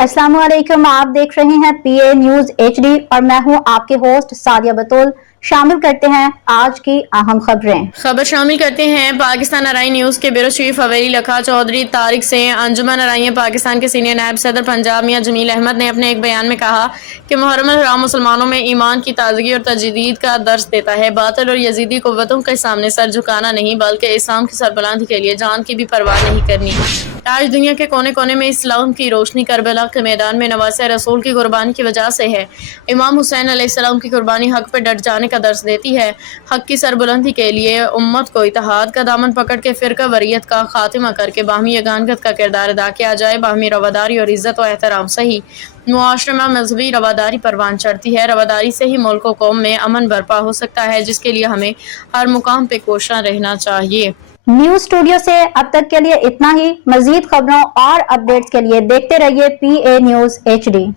अस्सलाम वालेकुम, आप देख रहे हैं PA न्यूज HD और मैं हूं आपके होस्ट सादिया बतूल। शामिल करते हैं आज की अहम खबर शामिल करते हैं। पाकिस्तान अराई न्यूज़ के ब्यूरो चीफ हवेली लखा चौधरी तारिक से। अंजुमन अराई पाकिस्तान के सीनियर नायब सदर पंजाब मियां जमील अहमद ने अपने एक बयान में कहा कि मुहर्रम हराम मुसलमानों में ईमान की ताजगी और तजदीद का दर्स देता है। बातिल और यजीदी कुव्वतों के सामने सर झुकाना नहीं बल्कि इस्लाम की सरबुलंदी के लिए जान की भी परवाह नहीं करनी। आज दुनिया के कोने कोने में इस्लाम की रोशनी करबला के मैदान में नवासे रसूल की कुर्बानी की वजह से है। इमाम हुसैन अलैहिस्सलाम की कुर्बानी हक पर डट जाने का दर्स देती है। हक की सरबुलंदी के लिए उम्मत को इत्तेहाद का दामन पकड़ के फिरका वरीयत का खात्मा करके बाहमी यगानगत का किरदार अदा किया जाए। बाहमी रवादारी और इज्जत व एहतराम से ही मुआशरे में मजहबी रवादारी परवान चढ़ती है। रवादारी से ही मुल्क व कौम में अमन बर्पा हो सकता है, जिसके लिए हमें हर मुकाम पे कोशिश रहना चाहिए। न्यूज स्टूडियो से अब तक के लिए इतना ही। मजीद खबरों और अपडेट्स के लिए देखते रहिए PA न्यूज HD।